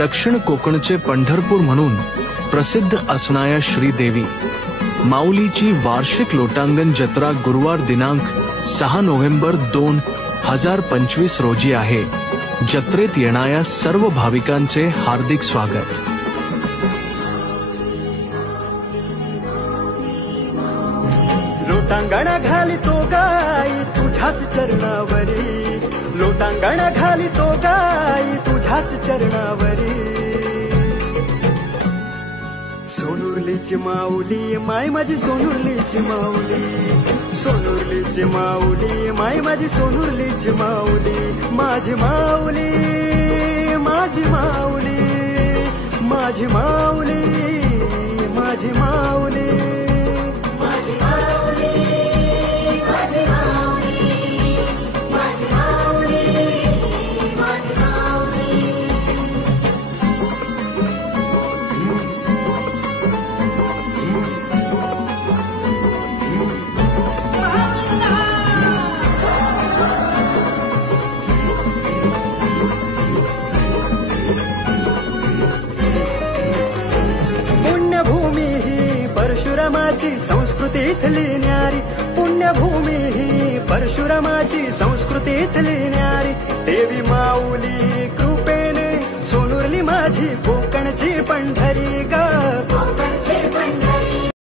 दक्षिण कोकणचे पंढरपूर म्हणून प्रसिद्ध असणाऱ्या श्रीदेवी माऊलीची वार्षिक लोटांगण जत्रा गुरुवार दिनांक 6 नोव्हेंबर 2025 रोजी आहे. जत्रेत येणाऱ्या सर्व भाविकांचे हार्दिक स्वागत. लोटांगण घालितो गाई तुझ्याच चरणावरी, लोटांगण घालितो गाई तुझ्याच चरणावरी. सोनुर्लीची माऊली माय माझी सोनुर्लीची माऊली, सोनुर्लीची माऊली माय माझी सोनुर्लीची माऊली. माझी माऊली माझी माऊली माझी माऊली माझी माऊली. परशुरामाची संस्कृतीतली न्यारी, पुण्यभूमी ही परशुरामाची संस्कृतीतली न्यारी. देवी माऊली